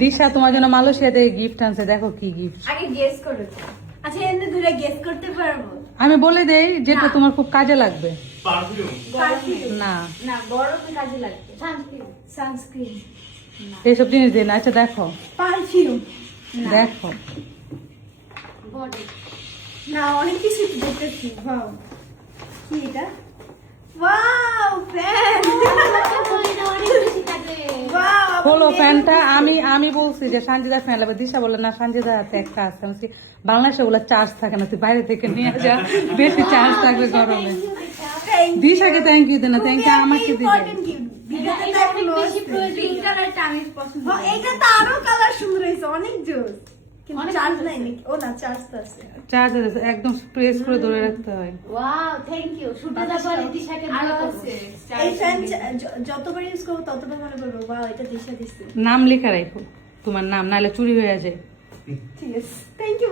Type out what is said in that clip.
দিশা তোমার জন্য মালয়েশিয়া থেকে গিফট আনছে, দেখো কি গিফট। আগে গেস করো। আচ্ছা এমনি দূরে গেস করতে পারবো? আমি বলে দেই যেটা না। তোমার খুব কাজে লাগবে। পারফিউম। পারফিউম না, না, গরমে কাজে লাগবে। সানস্ক্রিন। সানস্ক্রিন এইসব জিনিস দিন। আচ্ছা দেখো, পারফিউম দেখো বডি না, অনেক কিছু দেখতেছি। ওয়াও, কি এটা? Wow, fan. ওয়াও, হলো ফ্যানটা। আমি বলছি যে সানজিদা ফ্যান লাগবে, দিশা বলে না সানজিদা হাতে একটা আছে। আমি বলছি, বাংলাদেশে ওগুলো চার্জ থাকে না, তুই বাইরে থেকে নিয়ে যা, বেশি চার্জ থাকবে গরমে। দিশাকে থ্যাংক ইউ দেনা, থ্যাংক ইউ আমাকে দিবে। এটা তো আরো কালার সুন্দর হয়েছে, অনেক জোস। কিন্তু চার্জ নাই নাকি? ও না, চার্জ তো আছে। চার্জ একদম প্রেস করে ধরে রাখতে হয়। Wow, thank you. সুজাতা বলে দিশাকে ভালো আছে। এই ফ্যান যতবার ইউজ করবো ততবার মনে করবো ওয়াও, এটা দিশা দিচ্ছে। নাম লেখা রাখো, তোমার নাম, নাহলে চুরি হয়ে যায়। ঠিক আছে, থ্যাংক ইউ।